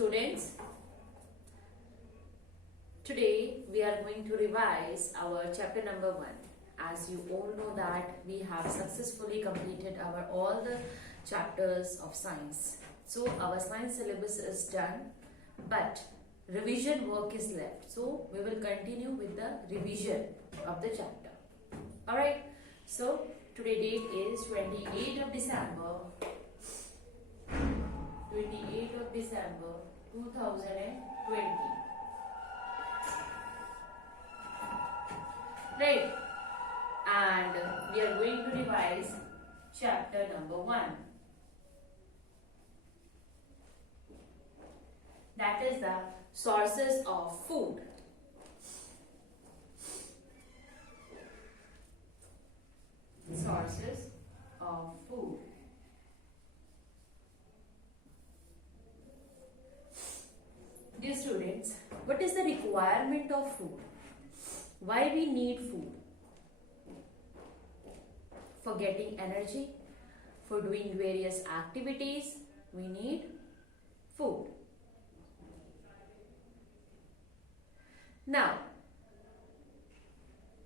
students. Today we are going to revise our chapter number 1. As you all know that we have successfully completed our all the chapters of science. So our science syllabus is done, but revision work is left. So we will continue with the revision of the chapter. Alright, so today date is 28th of December 2020. Right, and we are going to revise chapter number 1. That is the sources of food. Sources of food. Dear students, what is the requirement of food? Why we need food? For getting energy, for doing various activities, we need food. Now,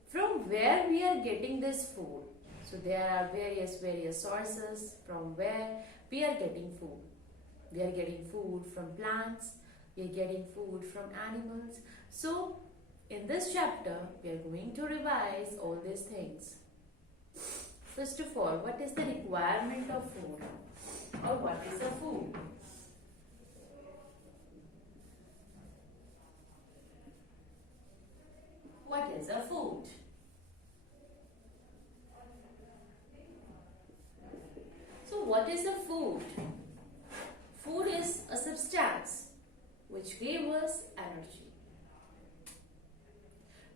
from where we are getting this food? So there are various sources from where we are getting food. We are getting food from plants, we are getting food from animals. So in this chapter, we are going to revise all these things. First of all, what is the requirement of food? Or what is the food? What is a food? So what is a food? Food is a substance which gave us energy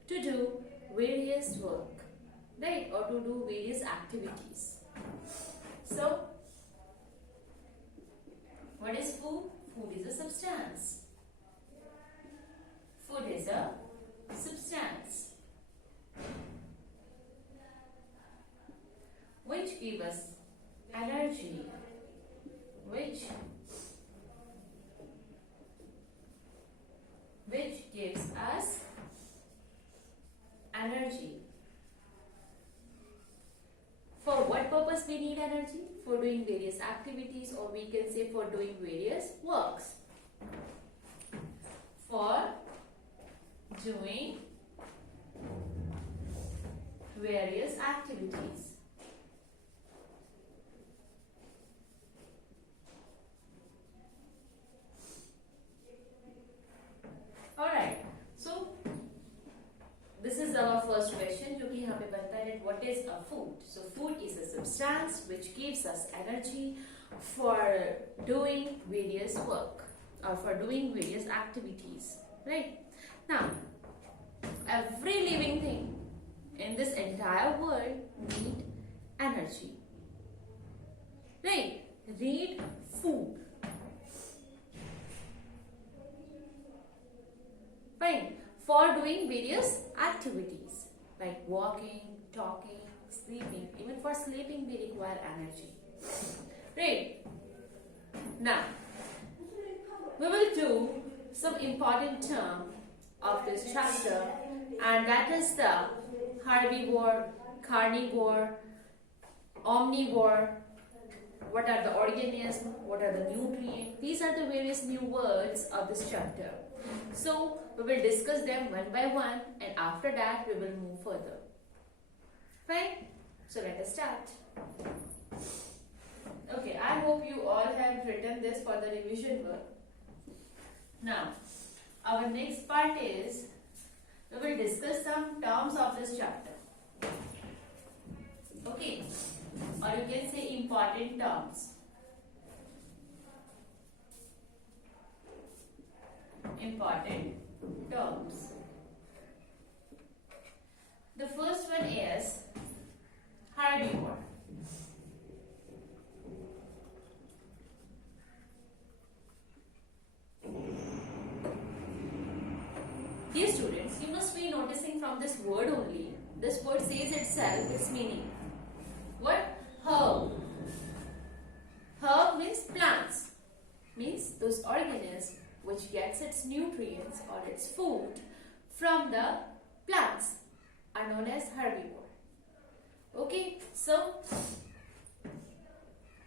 to do various work, right, or to do various activities. So what is food? Food is a substance. Food is a substance which gives us energy, which gives us energy. For what purpose we need energy? For doing various activities, or we can say for doing various works. For doing various activities. Alright, so this is our first question, जो कि यहाँ पे बनता है, what is a food? So food is a substance which gives us energy for doing various work or for doing various activities, right? Now, every living thing in this entire world need energy, right? Need food. Fine. For doing various activities like walking, talking, sleeping. Even for sleeping we require energy. Right. Now, we will do some important term of this chapter, and that is the herbivore, carnivore, omnivore. What are the organisms? What are the nutrients? These are the various new words of this chapter. So we will discuss them one by one, and after that we will move further. Fine? So let us start. Okay, I hope you all have written this for the revision work. Now, our next part is we will discuss some terms of this chapter. Okay, or you can say important terms. Important terms. The first one is herbivore. Dear students, you must be noticing from this word only. This word says itself its meaning. What? Herb. Herb means plants. Means those organisms which gets its nutrients or its food from the plants are known as herbivore. Okay, so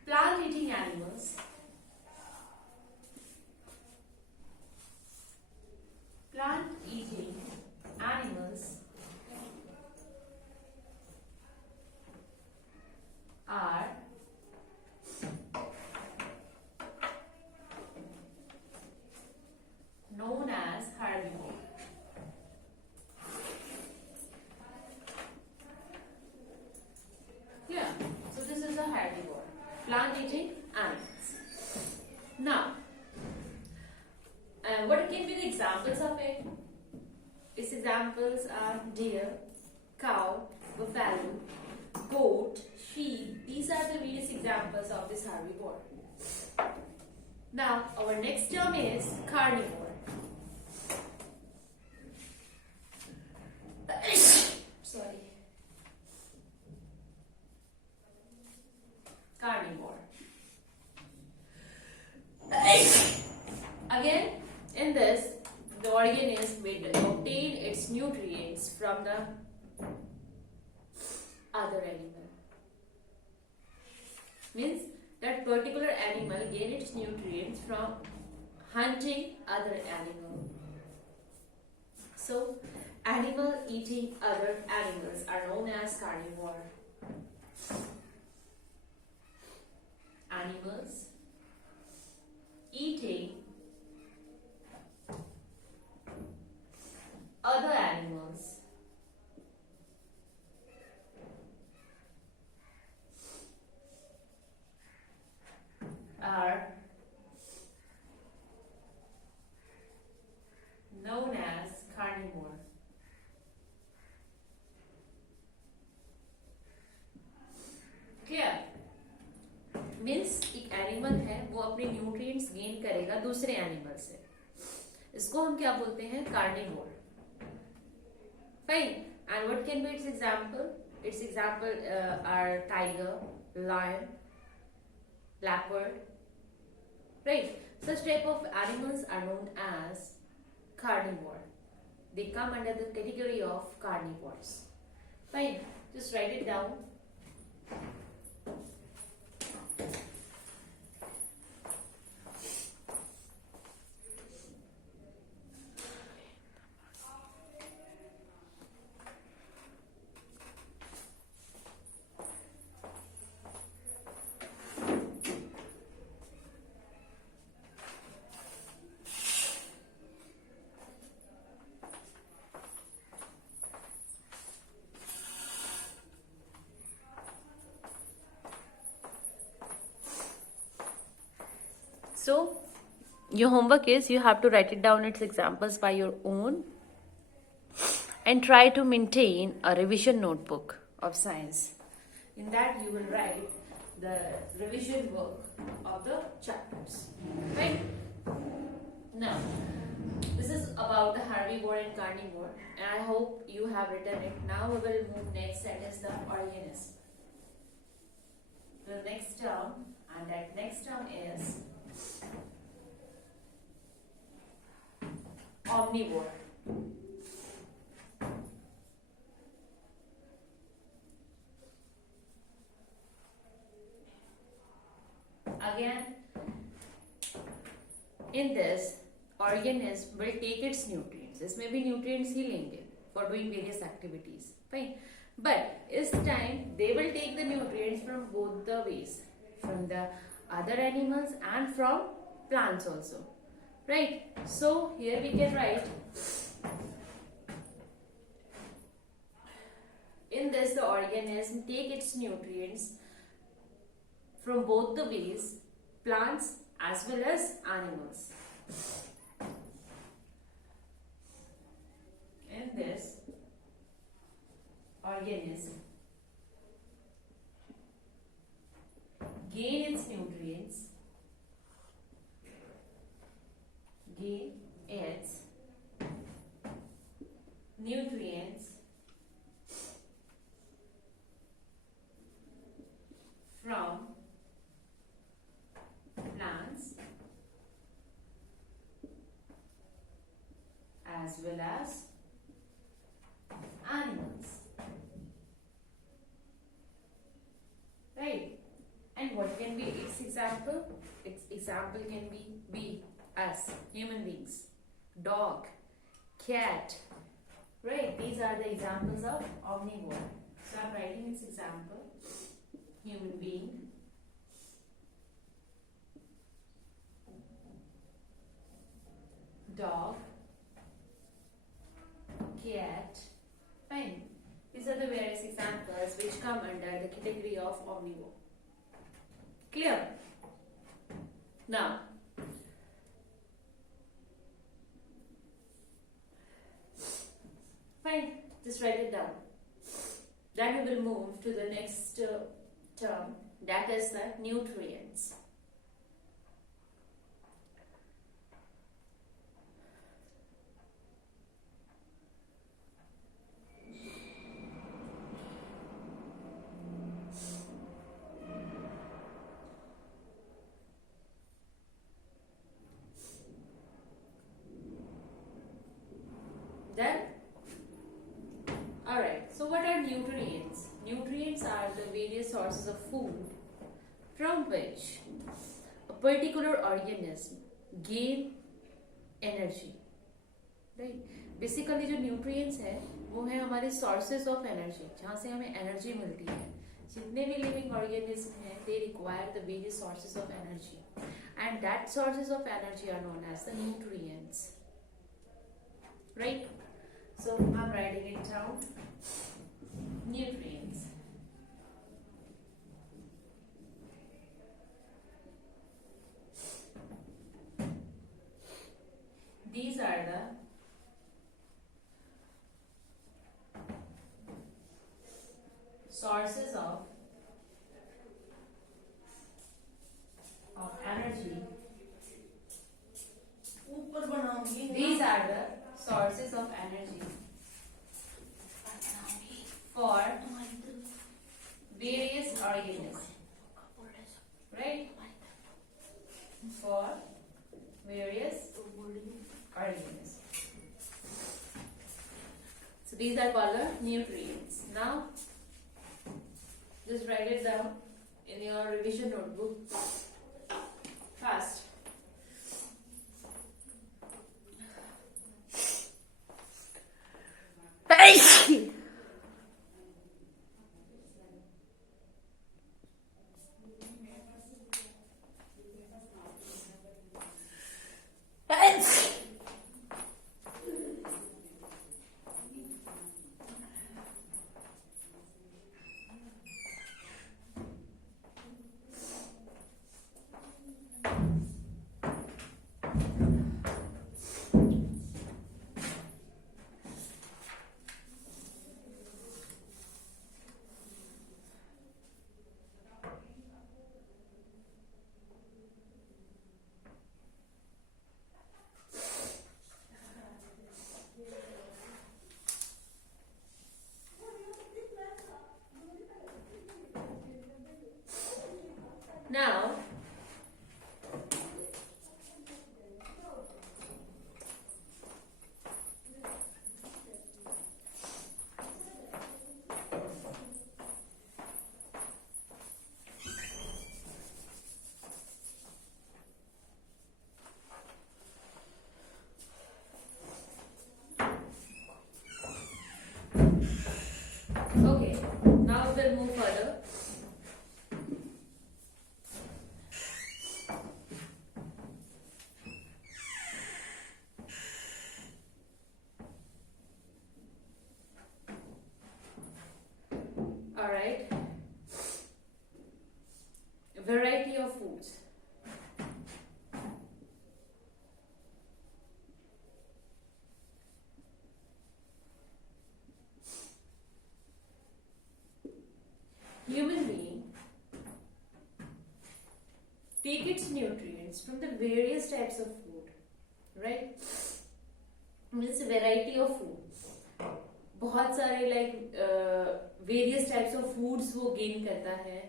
plant eating animals are known as herbivore. Yeah, so this is a herbivore, plant eating animals. Now, what can be the examples of it? Its examples are deer, cow, buffalo, goat, sheep. These are the various examples of this herbivore. Now, our next term is carnivore. Sorry. Carnivore. Again, in this, the organism will obtain its nutrients from the other animal. Means that particular animal gain its nutrients from hunting other animal. So, animal eating other animals are known as carnivore. Animals eating other animals are known as carnivore. Clear? Means एक animal है वो अपने nutrients gain करेगा दूसरे animal से, इसको हम क्या बोलते हैं? Carnivore. Fine. And what can be its example? Its example are tiger, lion, leopard, right? Such type of animals are known as carnivore. They come under the category of carnivores. Fine. Just write it down. So, your homework is you have to write it down its examples by your own and try to maintain a revision notebook of science. In that you will write the revision work of the chapters. Right? Now, this is about the herbivore and carnivore, and I hope you have written it. Now we will move next, that is the organism. The next term, and that next term is omnivore. Again, in this, organism will take its nutrients. इसमें भी nutrients ही लेंगे for doing various activities. Fine. But this time they will take the nutrients from both the ways, from the other animals and from plants also. Right? So here we can write, in this the organism take its nutrients from both the ways, plants as well as animals. In this organism gain its nutrients from plants And what can be its example? Its example can be us, human beings, dog, cat, right? These are the examples of omnivore. So I'm writing its example: human being, dog, cat, fine. These are the various examples which come under the category of omnivore. Clear? Now, fine, just write it down. Then we will move to the next term, that is the nutrients. Then, alright, so what are nutrients? Nutrients are the various sources of food from which a particular organism gain energy, right? Basically जो nutrients है वो है हमारे sources of energy, जहाँ से हमें energy मिलती है. जितने भी लिविंग ऑर्गेनिज्म हैं they require the various sources of energy, and that sources of energy are known as the nutrients, right? So I'm writing it down. Nutrients. These are the sources of energy. These are the sources of energy for various organisms, right? For various organisms. So these are called the nutrients. Now, just write it down in your revision notebook fast. Now, okay, now we'll move further. Alright, variety of foods. Human being take its nutrients from the various types of food, right? Means variety of food. बहुत सारे various types of foods वो gain करता है,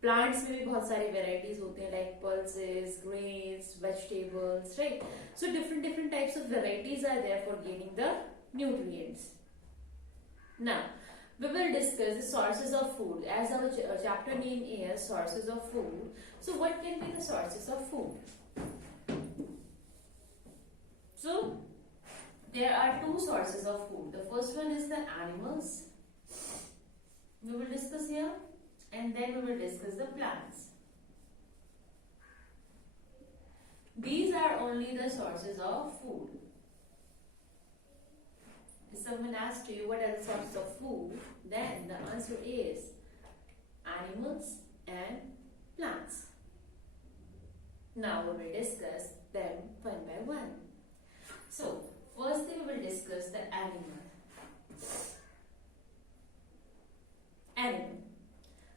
plants में भी बहुत सारे varieties होते हैं, like pulses, grains, vegetables, right? So different types of varieties are there for gaining the nutrients. Now we will discuss the sources of food. As our chapter name is sources of food. So what can be the sources of food? So there are two sources of food. The first one is the animals. We will discuss here, and then we will discuss the plants. These are only the sources of food. If someone asks you what are the sources of food, then the answer is animals and plants. Now we will discuss them one by one. So, firstly we will discuss the animal. Animal.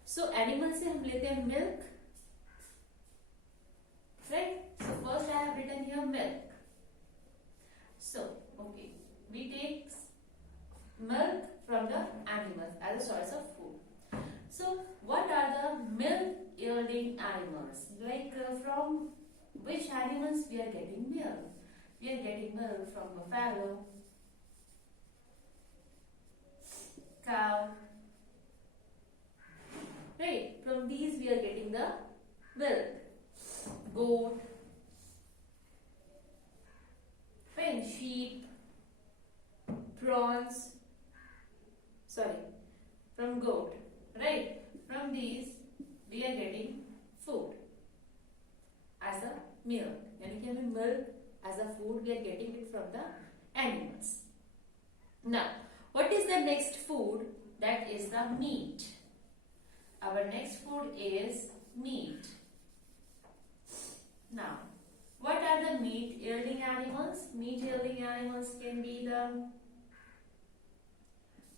So, animal से हम लेते हैं milk. Right? So, first I have written here milk. So, okay. We take milk from the animals as a source of food. So, what are the milk yielding animals? Like from which animals we are getting milk? We are getting milk from buffalo, cow. Right? From these we are getting the milk. Goat, then sheep, prawns. Sorry, from goat. Right? From these we are getting food as a milk. Yani कि हमें milk as a food we are getting it from the animals. Now, what is the next food? That is the meat. Our next food is meat. Now, what are the meat yielding animals? Meat yielding animals can be the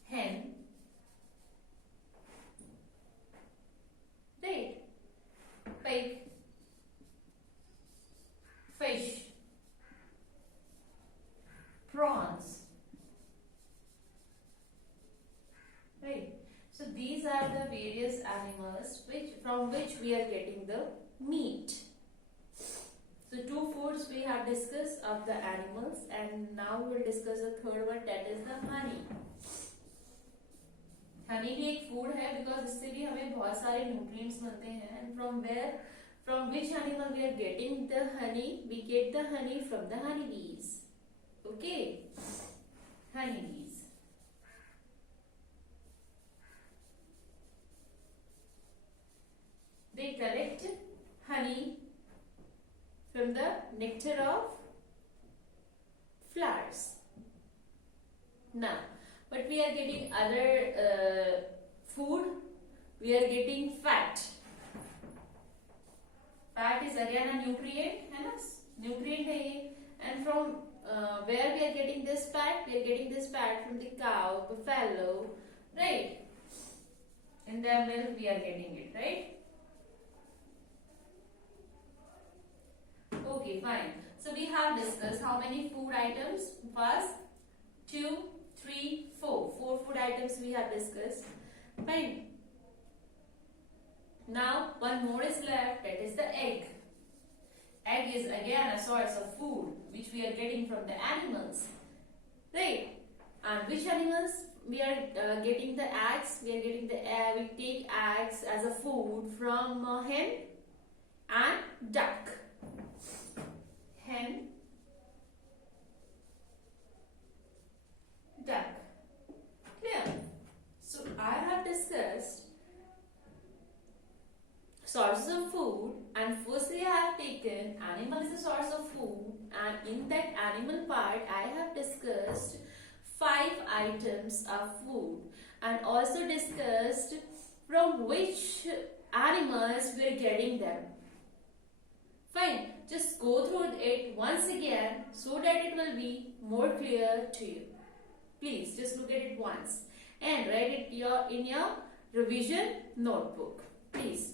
hen, right? Pig, fish, prawns, right? So these are the various animals from which we are getting the meat. So two foods we have discussed of the animals, and now we will discuss the third one, that is the honey. Honey भी एक food है because इससे भी हमें बहुत सारे nutrients मिलते हैं. And from which animal we are getting the honey? We get the honey from the honeybees. Okay, honeybees. They collect honey from the nectar of flowers. Now, but we are getting other food. We are getting fat. Fat is again a nutrient, है ना? Nutrient है ये. And from where we are getting this fat? We are getting this fat from the cow, buffalo, right? In the milk we are getting it, right? Okay, fine. So we have discussed how many food items? First, 2, 3, 4. 4 food items we have discussed. Fine. Now, one more is left, that is the egg. Egg is again a source of food which we are getting from the animals. Right? And which animals? We are getting the eggs. We are getting the egg. We take eggs as a food from hen and duck. Hen, duck. Clear? So I have discussed sources of food, and firstly I have taken animal is a source of food, and in that animal part I have discussed 5 items of food and also discussed from which animals we are getting them. Fine, just go through it once again so that it will be more clear to you. Please just look at it once and write it in your revision notebook. Please.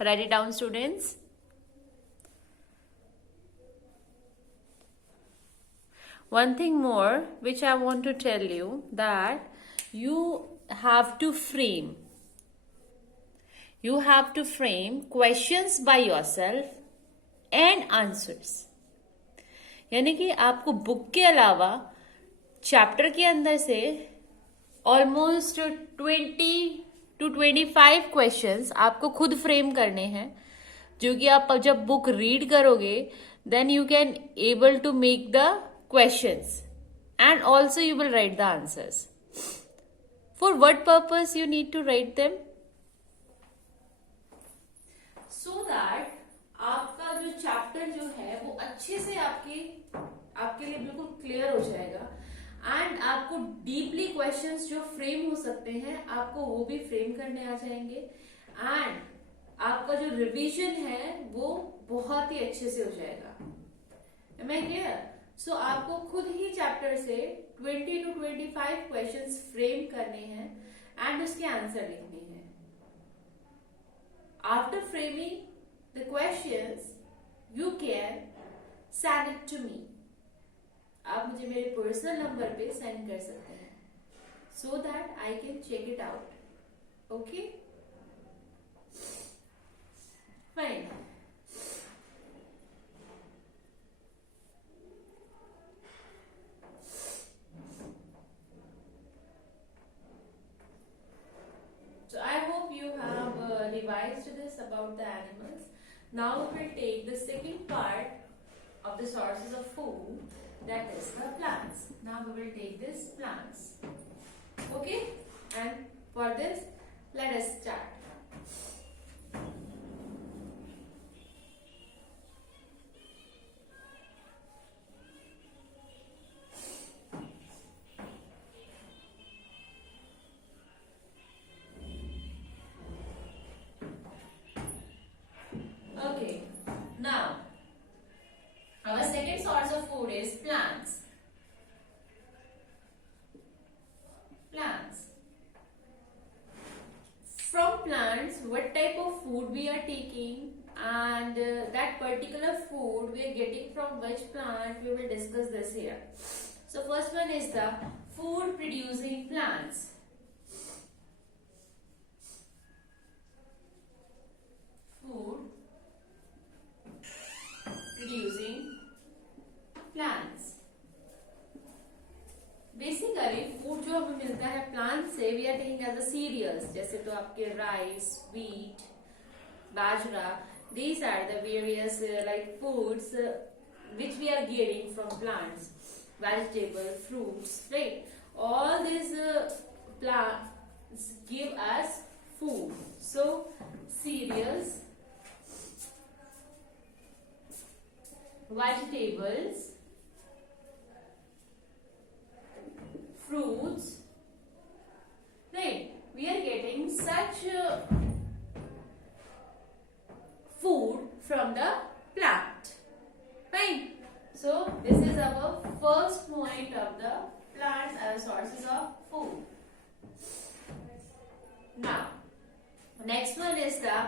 Write it down, students. One thing more which I want to tell you, that you have to frame. You have to frame questions by yourself and answers. यानी कि आपको book के अलावा chapter के अंदर से almost 20 to 25 questions आपको खुद फ्रेम करने हैं, जो कि आप जब बुक रीड करोगे then you can able to make the questions and also you will write the answers. For what purpose you need to write them? So that आपका जो चैप्टर जो है वो अच्छे से आपके लिए बिल्कुल क्लियर हो जाएगा एंड आपको डीपली क्वेश्चंस जो फ्रेम हो सकते हैं आपको वो भी फ्रेम करने आ जाएंगे एंड आपका जो रिवीजन है वो बहुत ही अच्छे से हो जाएगा. Am I clear? सो आपको खुद ही चैप्टर से 20 to 25 क्वेश्चंस फ्रेम करने हैं एंड उसके आंसर लिखने हैं. After framing the questions you can send it to me. आप मुझे मेरे पर्सनल नंबर पे सेंड कर सकते हैं so that I can check it out. Okay fine. Revised this about the animals. Now we will take the second part of the sources of food, that is the plants. Now we will take this plants. Okay, and for this let us start. Now, our second source of food is plants. Plants. From plants, what type of food we are taking and that particular food we are getting from which plant, we will discuss this here. So, first one is the food producing plants. Food producing plants. Basically food जो हमें मिलता है plant से we are taking as a cereals, जैसे तो आपके rice, wheat, बाजरा. These are the various like foods which we are getting from plants, vegetable, fruits, right? All these plants give us food. So cereals, vegetables, fruits, right? We are getting such food from the plant, right? So this is our first point of the plants as sources of food. Now, next one is the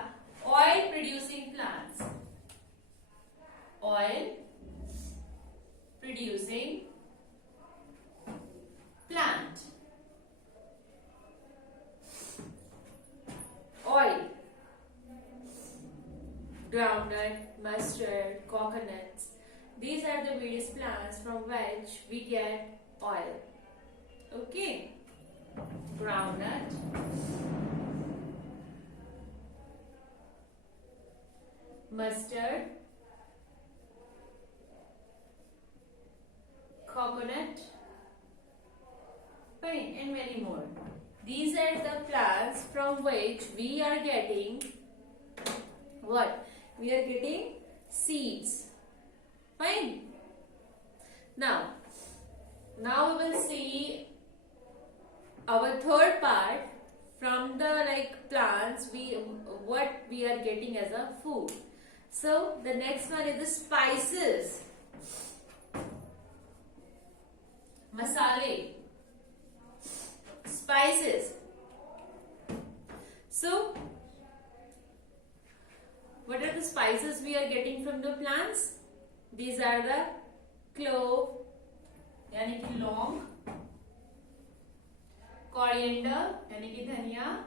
oil producing plants. Oil producing plant. Oil. Groundnut, mustard, coconuts. These are the various plants from which we get oil. Okay. Groundnut. Mustard. Coconut, fine, and many more. These are the plants from which we are getting what? We are getting seeds. Fine. Now we will see our third part from the plants. What we are getting as a food. So the next one is the spices. Masale, spices. So different spices we are getting from the plants. These are the clove, यानी कि लौंग, coriander, यानी कि धनिया,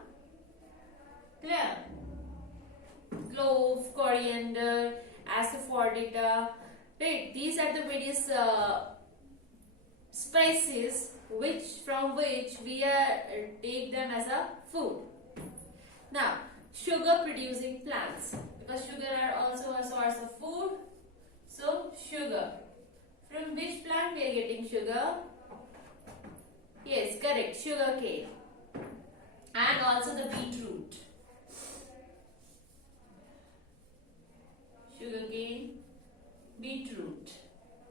clear? Clove, coriander, asafoetida, right? These are the various spices from which we take them as a food. Now, sugar producing plants, because sugar are also a source of food. So, sugar. From which plant we are getting sugar? Yes, correct, sugar cane. And also the beetroot. Sugar cane, beetroot.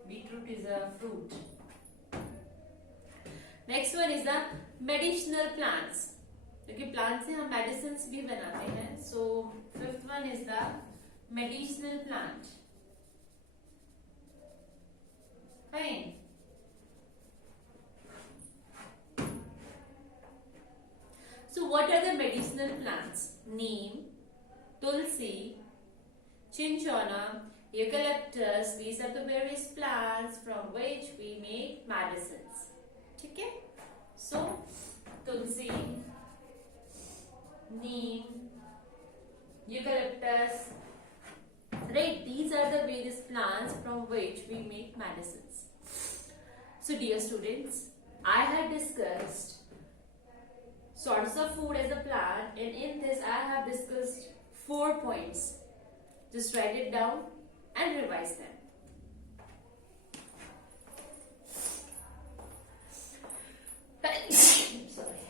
Beetroot is a fruit. Next one is the medicinal plants. क्योंकि plants से हम medicines भी बनाते हैं. So fifth one is the medicinal plant. Fine. So what are the medicinal plants? Neem, tulsi, cinchona, eucalyptus. These are the various plants from which we make medicines. Okay? So tulsi, neem, eucalyptus, right? These are the various plants from which we make medicines. So dear students, I have discussed sources of food as a plant, and in this I have discussed 4 points. Just write it down and revise them. Sorry.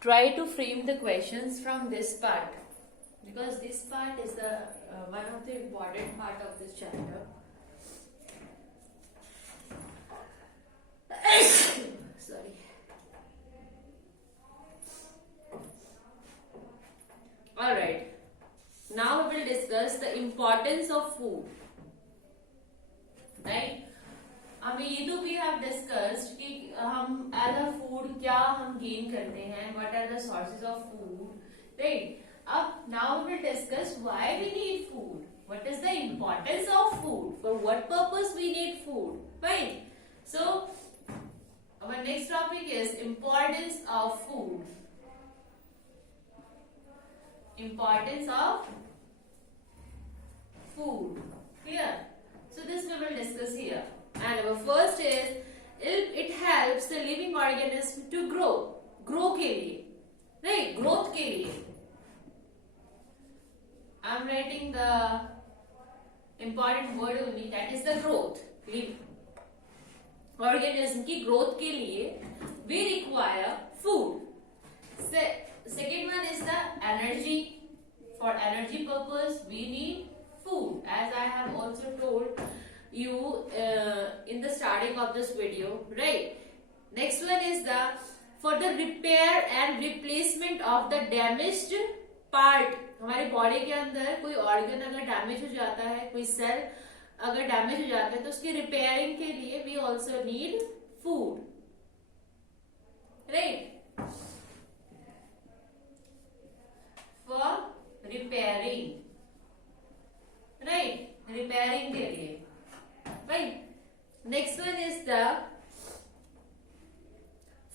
Try to frame the questions from this part, because this part is the one of the important part of this chapter. Sorry. Alright. Now we will discuss the importance of food. Right? अभी we have discussed कि हम as a food क्या हम gain करते हैं, what are the sources of food, right? Now we will discuss why we need food, what is the importance of food, for what purpose we need food, right? So our next topic is importance of food. Importance of food. Clear? So this we will discuss here. And our first is it helps the living organism to grow. Grow के लिए, right? Growth के लिए. I'm writing the important word only, that is the growth. Organism की growth के लिए we require food. Second one is the energy. For energy purpose we need food, as I have also told you in the starting of this video, right? Next one is the for the repair and replacement of the damaged part. हमारे body के अंदर कोई organ अगर damage हो जाता है, कोई cell अगर डैमेज हो जाता है, तो उसकी रिपेयरिंग के लिए we also need food, right? For repairing, right? Repairing के लिए, right? Next one is the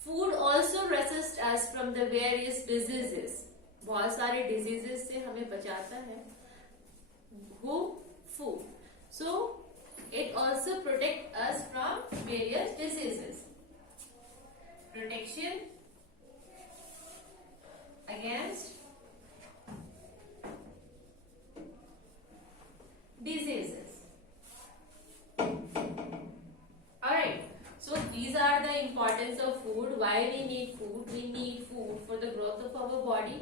food also resists us from the various diseases. बहुत सारे diseases से हमें बचाता है. Who? Food. So it also protects us from various diseases. Protection against diseases. Alright, so these are the importance of food. Why we need food? We need food for the growth of our body,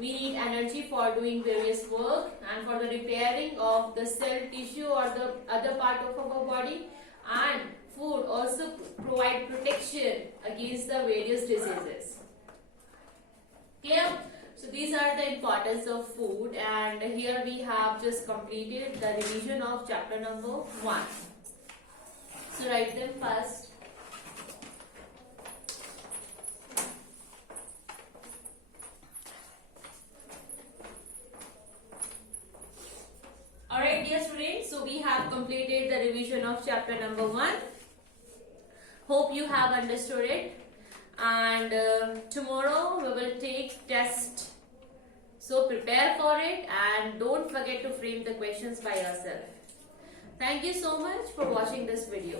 we need energy for doing various work and for the repairing of the cell tissue or the other part of our body, and food also provide protection against the various diseases. Clear? So these are the importance of food, and here we have just completed the revision of chapter number 1. So write them first. Alright dear students, so we have completed the revision of chapter number 1. Hope you have understood it, and tomorrow we will take test. So prepare for it and don't forget to frame the questions by yourself. Thank you so much for watching this video.